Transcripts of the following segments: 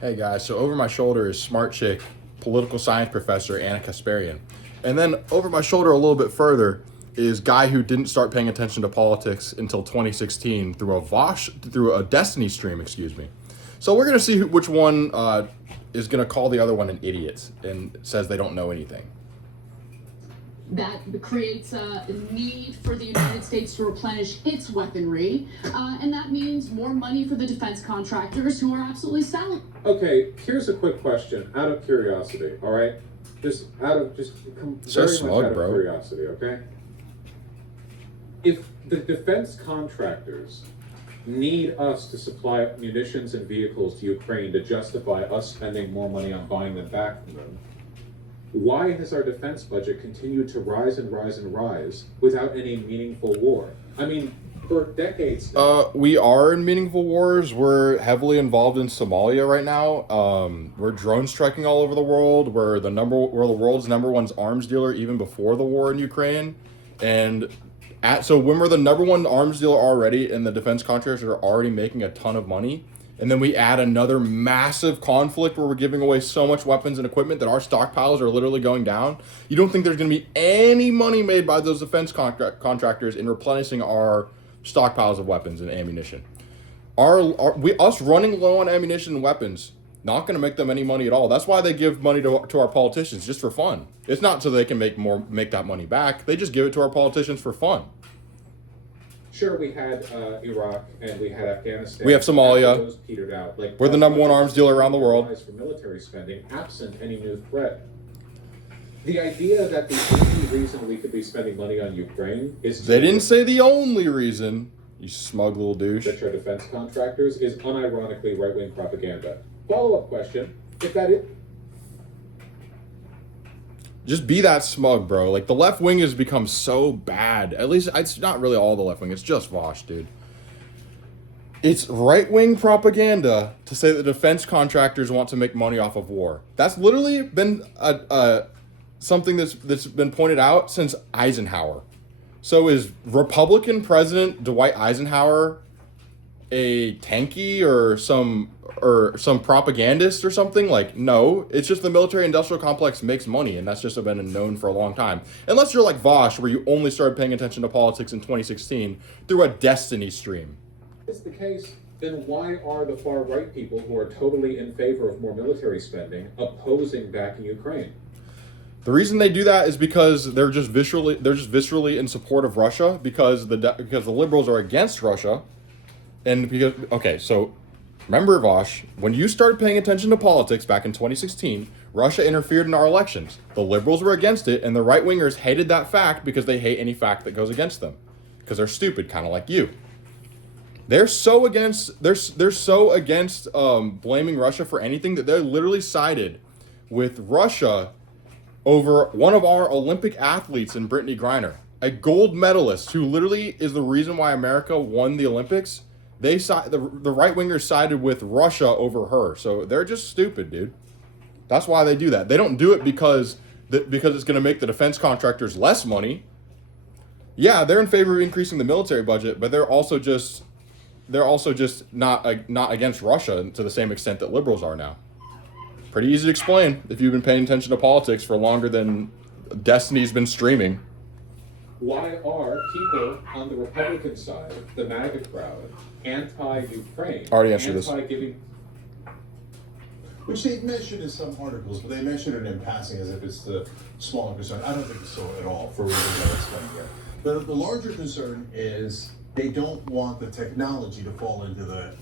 Hey guys, so over my shoulder is smart chick, political science professor Ana. And then over my shoulder a little bit further is guy who didn't start paying attention to politics until 2016 through a Destiny stream, excuse me. So we're gonna see which one is gonna call the other one an idiot and says they don't know anything. That creates a need for the United States to replenish its weaponry, and that means more money for the defense contractors who are absolutely salary. Okay, here's a quick question, out of curiosity. All right, very much out of curiosity. Okay, if the defense contractors need us to supply munitions and vehicles to Ukraine to justify us spending more money on buying them back from them, why has our defense budget continued to rise and rise and rise without any meaningful war? I mean, for decades now. We are in meaningful wars. We're heavily involved in Somalia right now. We're drone striking all over the world. We're the world's number one arms dealer even before the war in Ukraine. And so when we're the number one arms dealer already and the defense contractors are already making a ton of money, and then we add another massive conflict where we're giving away so much weapons and equipment that our stockpiles are literally going down. You don't think there's going to be any money made by those defense contractors in replenishing our stockpiles of weapons and ammunition. Us running low on ammunition and weapons, not going to make them any money at all. That's why they give money to our politicians, just for fun. It's not so they can make that money back. They just give it to our politicians for fun. Sure, we had Iraq and we had Afghanistan. We have Somalia. Those petered out. We're the number one arms dealer around the world. For military spending, absent any new threat. The idea that the only reason we could be spending money on Ukraine is they didn't say the only reason. You smug little douche. That our defense contractors is unironically right-wing propaganda. Follow-up question: if that is. Just be that smug, bro. Like, the left wing has become so bad. At least, it's not really all the left wing. It's just Vaush, dude. It's right-wing propaganda to say that defense contractors want to make money off of war. That's literally been something that's been pointed out since Eisenhower. So is Republican President Dwight Eisenhower a tankie or some propagandist or something? Like, no, it's just the military industrial complex makes money, and that's just been known for a long time. Unless you're like Vaush, where you only started paying attention to politics in 2016 through a Destiny stream. If that's the case, then why are the far right people who are totally in favor of more military spending opposing backing Ukraine? The reason they do that is because they're just viscerally in support of Russia, because the liberals are against Russia. And because, okay, so remember, Vaush, when you started paying attention to politics back in 2016, Russia interfered in our elections. The liberals were against it, and the right-wingers hated that fact because they hate any fact that goes against them. Because they're stupid, kind of like you. They're so against blaming Russia for anything that they literally sided with Russia over one of our Olympic athletes in Brittany Griner, a gold medalist who literally is the reason why America won the Olympics. The right-wingers sided with Russia over her. So they're just stupid, dude. That's why they do that. They don't do it because it's going to make the defense contractors less money. Yeah, they're in favor of increasing the military budget, but they're also just not against Russia to the same extent that liberals are now. Pretty easy to explain if you've been paying attention to politics for longer than Destiny's been streaming. Why are people on the Republican side, the MAGA crowd, anti-Ukraine? Already answered this. Which they mentioned in some articles, but they mentioned it in passing as if it's the smaller concern. I don't think so at all, for reasons I'll explain here. The larger concern is they don't want the technology to fall into the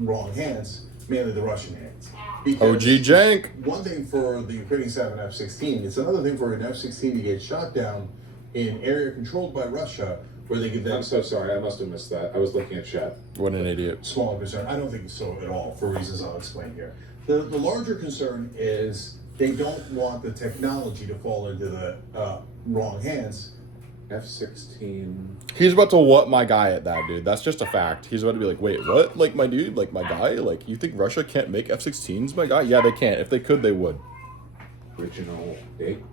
wrong hands, mainly the Russian hands. Because OG Cenk. One thing for the Ukrainians to have an F-16, it's another thing for an F-16 to get shot down in area controlled by Russia, where they give them. I'm so sorry, I must have missed that. I was looking at chat. What an idiot. Smaller concern. I don't think so at all, for reasons I'll explain here. The larger concern is they don't want the technology to fall into the wrong hands. F-16. He's about to what my guy at that, dude. That's just a fact. He's about to be like, wait, what? Like, my dude? Like, my guy? Like, you think Russia can't make F-16s, my guy? Yeah, they can't. If they could, they would. Original date?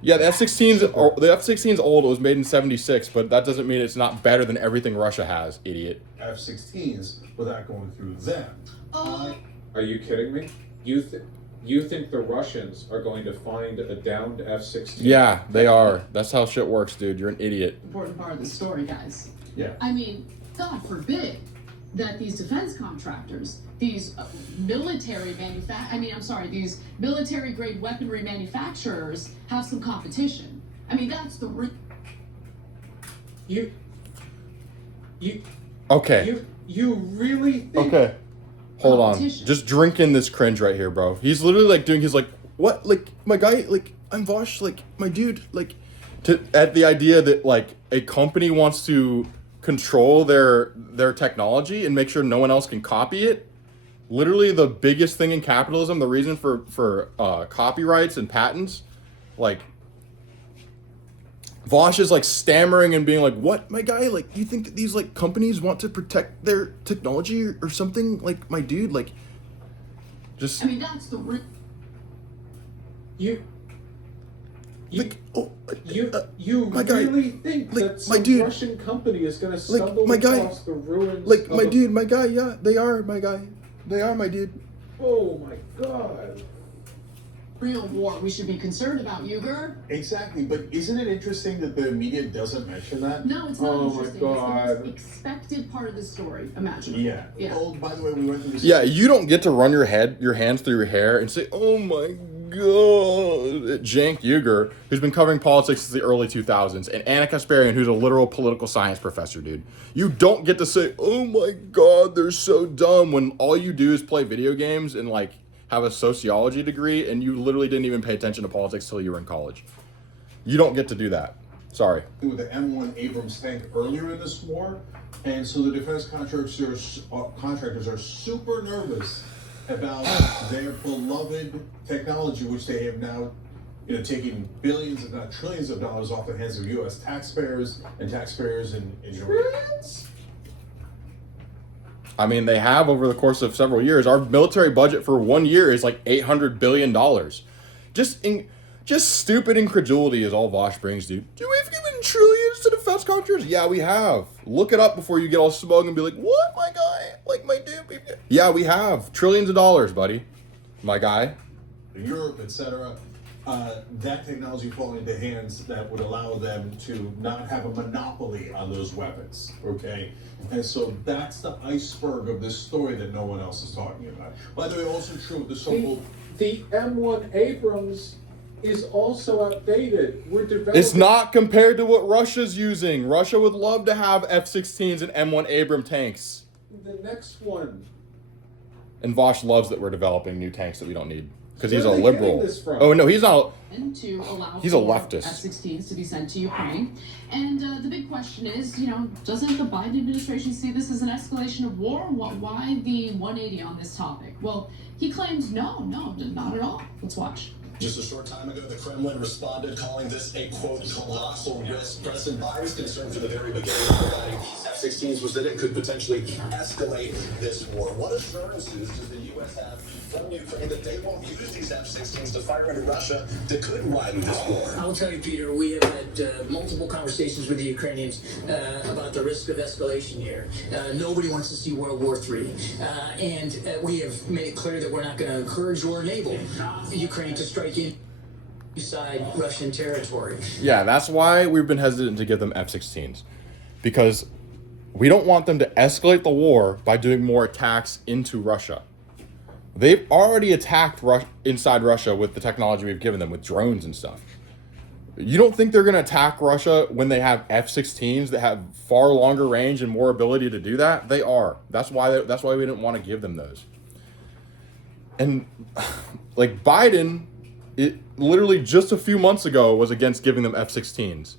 Yeah, the F-16's old. It was made in 76, but that doesn't mean it's not better than everything Russia has, idiot. F-16s without going through them. Are you kidding me? You think the Russians are going to find a downed F-16? Yeah, they are. That's how shit works, dude. You're an idiot. Important part of the story, guys. Yeah. I mean, God forbid that these defense contractors, these these military-grade weaponry manufacturers have some competition. I mean, that's the Okay. You really think? Okay. Hold on. Just drink in this cringe right here, bro. He's literally like doing his like, what? Like, my guy, like, I'm Vaush, like, my dude, like, at the idea that like a company wants to control their technology and make sure no one else can copy it. Literally the biggest thing in capitalism, the reason for copyrights and patents, like, Vaush is like stammering and being like, what, my guy? Like, you think that these like companies want to protect their technology or something? Like, my dude, like, just. I mean, that's the my guy, really think like, that some Russian company is going to stumble my guy, across the ruins? Like, my dude, my guy, yeah, they are, my guy. They are, my dude. Oh my God. real war we should be concerned about, Uger. Exactly, but isn't it interesting that the media doesn't mention that? No, it's not interesting. Oh my God. It's the most expected part of the story, imagine. Yeah. Oh, by the way, we went through this. Yeah, you don't get to run your hands through your hair and say, oh my God. Cenk Uger, who's been covering politics since the early 2000s, and Ana Kasparian, who's a literal political science professor, dude. You don't get to say, oh my God, they're so dumb, when all you do is play video games and like have a sociology degree, and you literally didn't even pay attention to politics till you were in college. You don't get to do that. Sorry. With the M1 Abrams tank earlier in this war, and so the defense contractors are super nervous about their beloved technology, which they have now, taken billions, if not trillions of dollars off the hands of U.S. taxpayers and taxpayers in Trillions? I mean, they have over the course of several years. Our military budget for 1 year is like $800 billion. Just stupid incredulity is all Vaush brings, dude. Do we've given trillions to defense contractors? Yeah, we have. Look it up before you get all smug and be like, what, my guy? Like, my dude? Yeah, we have. Trillions of dollars, buddy. My guy. Europe, etc. That technology falling into hands that would allow them to not have a monopoly on those weapons, okay? And so that's the iceberg of this story that no one else is talking about. By the way, also true with the so-called... The M1 Abrams is also outdated. We're developing... It's not compared to what Russia's using. Russia would love to have F-16s and M1 Abram tanks. The next one. And Vaush loves that we're developing new tanks that we don't need. Because he's a Where are they liberal. getting this from? Oh, no, he's not. To allow He's a for leftist. F-16s to be sent to Ukraine. And the big question is, doesn't the Biden administration see this as an escalation of war? Why the 180 on this topic? Well, he claims no, not at all. Let's watch. Just a short time ago, the Kremlin responded, calling this a, quote, colossal risk. President Biden's concern from the very beginning regarding F-16s was that it could potentially escalate this war. What assurances does the U.S. have from Ukraine that they won't use these F-16s to fire into Russia that could widen this war? I'll tell you, Peter, we have had multiple conversations with the Ukrainians about the risk of escalation here. Nobody wants to see World War III. And we have made it clear that we're not going to encourage or enable Ukraine to strike inside Russian territory. Yeah, that's why we've been hesitant to give them F-16s. Because we don't want them to escalate the war by doing more attacks into Russia. They've already attacked inside Russia with the technology we've given them, with drones and stuff. You don't think they're going to attack Russia when they have F-16s that have far longer range and more ability to do that? They are. That's why we didn't want to give them those. And like Biden, it literally just a few months ago was against giving them F-16s.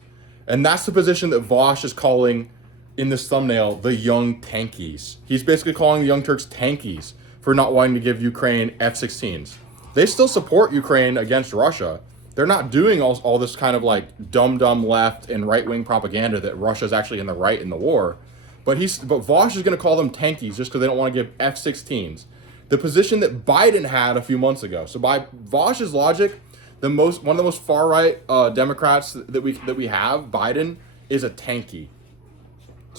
And that's the position that Vaush is calling in this thumbnail the young tankies. He's basically calling the Young Turks tankies for not wanting to give Ukraine F-16s. They still support Ukraine against Russia. They're not doing all this kind of like dumb left and right-wing propaganda that Russia's actually in the right in the war. But Vaush is going to call them tankies just because they don't want to give F-16s. The position that Biden had a few months ago. So by Vaush's logic, one of the most far right Democrats that we have, Biden, is a tanky.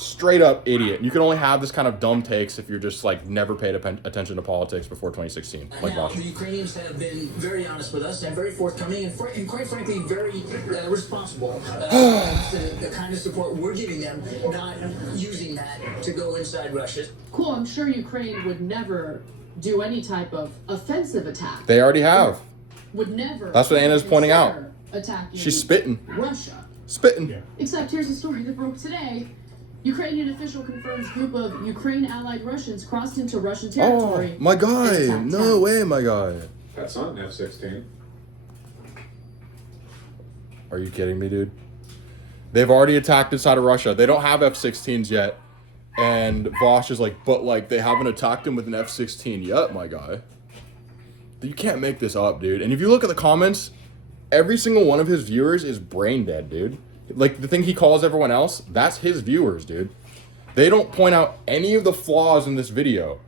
Straight up idiot. You can only have this kind of dumb takes if you're just like never paid attention to politics before 2016. Like now, Vaush. the Ukrainians have been very honest with us and very forthcoming and quite frankly very responsible the kind of support we're giving them, not using that to go inside Russia. Cool, I'm sure Ukraine would never do any type of offensive attack. They already have. Would never. That's what Anna's pointing out. Attacking She's spitting. Russia. Spitting. Yeah. Except here's a story that broke today. Ukrainian official confirms group of Ukraine-allied Russians crossed into Russian territory. Oh, my guy. and attacked No towns. way, my guy. That's not an F-16. Are you kidding me, dude? They've already attacked inside of Russia. They don't have F-16s yet. And Vaush is like, but like, they haven't attacked him with an F-16 yet, my guy. You can't make this up, dude. And if you look at the comments, every single one of his viewers is brain dead, dude. Like, the thing he calls everyone else, that's his viewers, dude. They don't point out any of the flaws in this video.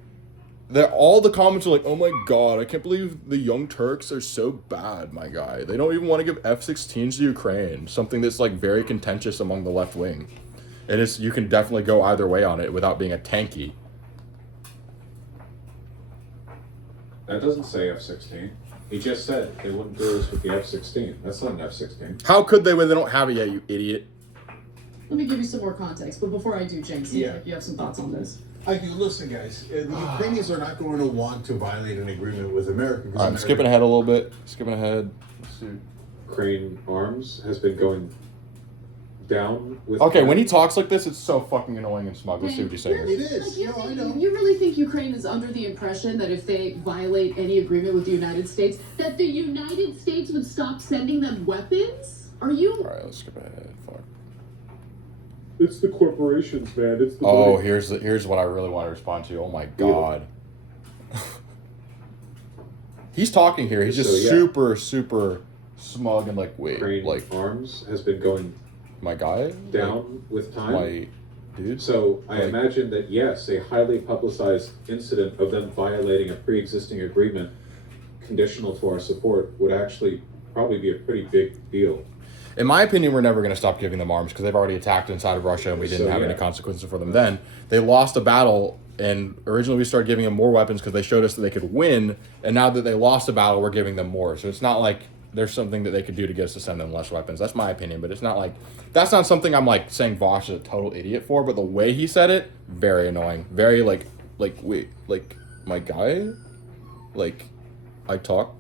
All the comments are like, oh my god, I can't believe the Young Turks are so bad, my guy. They don't even want to give F-16s to Ukraine, something that's like very contentious among the left wing. And you can definitely go either way on it without being a tanky. That doesn't say F-16. He just said they wouldn't do this with the F-16. That's not an F-16. How could they when they don't have it yet, you idiot? Let me give you some more context, but before I do, Cenk, Yeah. you have some thoughts on this. I do. Listen, guys, the Ukrainians are not going to want to violate an agreement with America. All right, I'm skipping ahead a little bit. Skipping ahead. Let's see. Ukraine arms has been going down with... Okay, when he talks like this, it's so fucking annoying and smug. Let's see what he's saying. It is. Like, you, No, I think, know. you really think Ukraine is under the impression that if they violate any agreement with the United States, that the United States would stop sending them weapons? Are you... All right, let's skip ahead. Fuck. It's the corporations, man. It's the... Oh, here's what I really want to respond to. Oh my god. He's talking here. He's just So, yeah. super smug and like, wait, Ukraine like, arms has been going my guy? down with time. My dude? So I Like- imagine that, yes, a highly publicized incident of them violating a pre-existing agreement conditional to our support would actually probably be a pretty big deal. In my opinion, we're never going to stop giving them arms because they've already attacked inside of Russia and we didn't So, have yeah. any consequences for them then. They lost a battle and originally we started giving them more weapons because they showed us that they could win. And now that they lost a battle, we're giving them more. So it's not like there's something that they could do to get us to send them less weapons. That's my opinion, but it's not like, that's not something I'm like saying Vaush is a total idiot for, but the way he said it, very annoying. Very like, wait, like, my guy? Like, I talk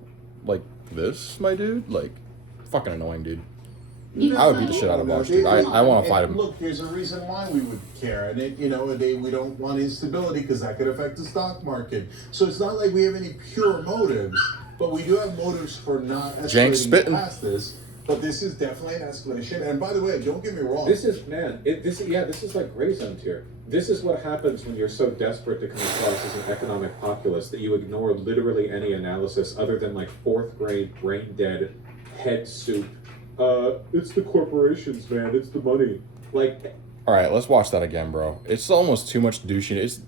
like this, my dude? Like, fucking annoying, dude. I would beat the shit out of Vaush, dude. I want to fight him. Look, there's a reason why we would care, and we don't want instability because that could affect the stock market. So it's not like we have any pure motives, but we do have motives for not Cenk escalating spitting. past this. But this is definitely an escalation. And by the way, don't get me wrong. This is, man, this is like gray zone tier. This is what happens when you're so desperate to come across as an economic populist that you ignore literally any analysis other than like fourth grade brain dead head soup. It's the corporations, man. It's the money. Like, All right, let's watch that again, bro. It's almost too much douching. It's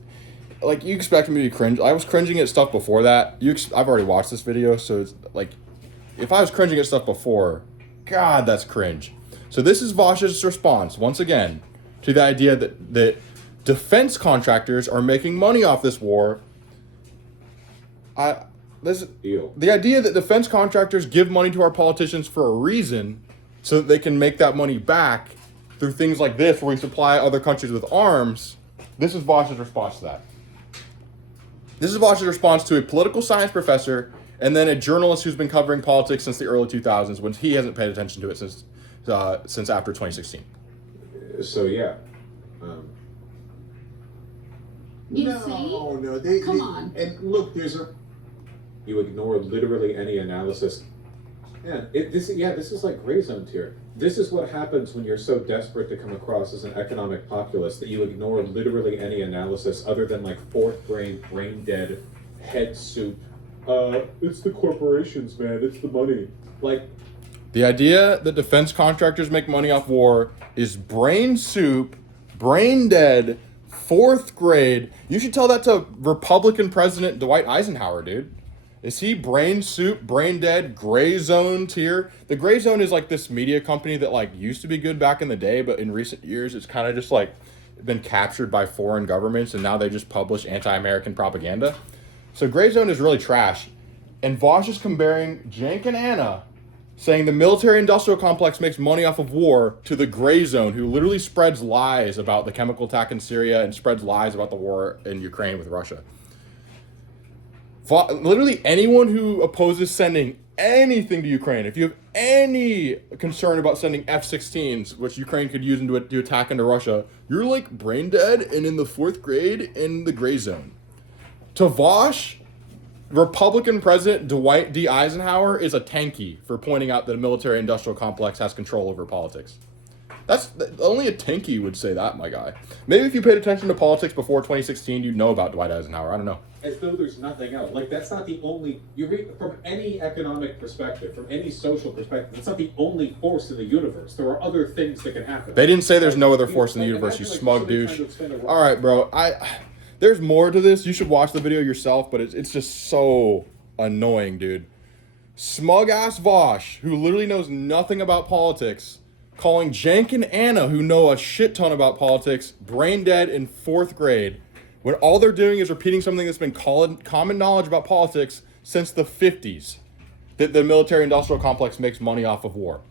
like you expect me to cringe. I was cringing at stuff before that. I've already watched this video, so it's like if I was cringing at stuff before, God, that's cringe. So this is Vaush's response once again to the idea that defense contractors are making money off this war. deal. The idea that defense contractors give money to our politicians for a reason so that they can make that money back through things like this where we supply other countries with arms, this is Vaush's response to that. This is Vaush's response to a political science professor and then a journalist who's been covering politics since the early 2000s when he hasn't paid attention to it since after 2016. So, yeah. Insane? No. Come on. And look, there's a... You ignore literally any analysis. Man, this is like gray zone tier. This is what happens when you're so desperate to come across as an economic populist that you ignore literally any analysis other than like fourth grade brain dead head soup. It's the corporations, man. It's the money. Like, The idea that defense contractors make money off war is brain soup, brain dead, fourth grade. You should tell that to Republican President Dwight Eisenhower, dude. Is he brain soup, brain dead, gray zone tier? The gray zone is like this media company that like used to be good back in the day, but in recent years it's kind of just like been captured by foreign governments and now they just publish anti-American propaganda. So Gray Zone is really trash. And Vaush is comparing Cenk and Ana, saying the military-industrial complex makes money off of war, to the Gray Zone, who literally spreads lies about the chemical attack in Syria and spreads lies about the war in Ukraine with Russia. Literally anyone who opposes sending anything to Ukraine, if you have any concern about sending F16s, which Ukraine could use to attack into Russia, you're like brain dead and in the 4th grade in the Gray Zone. To Vaush, Republican President Dwight D. Eisenhower is a tankie for pointing out that a military-industrial complex has control over politics. That's only a tankie would say that, my guy. Maybe if you paid attention to politics before 2016, you'd know about Dwight Eisenhower. I don't know. As though there's nothing else. Like, that's not the only... You read from any economic perspective, from any social perspective, that's not the only force in the universe. There are other things that can happen. They didn't say there's no other force in the universe, you smug douche. All right, bro. There's more to this. You should watch the video yourself, but it's just so annoying, dude. Smug-ass Vaush, who literally knows nothing about politics, calling Cenk and Ana, who know a shit ton about politics, brain dead in 4th grade, when all they're doing is repeating something that's been common knowledge about politics since the 50s, that the military-industrial complex makes money off of war.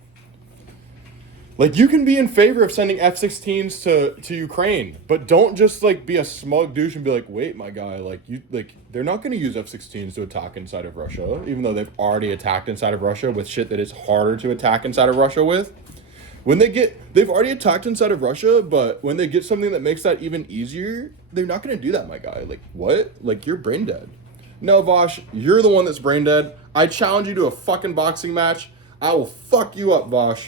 Like, you can be in favor of sending F-16s to Ukraine, but don't just, like, be a smug douche and be like, wait, my guy, they're not going to use F-16s to attack inside of Russia, even though they've already attacked inside of Russia with shit that is harder to attack inside of Russia with. They've already attacked inside of Russia, but when they get something that makes that even easier, they're not going to do that, my guy. Like, what? Like, you're brain dead. No, Vaush, you're the one that's brain dead. I challenge you to a fucking boxing match. I will fuck you up, Vaush.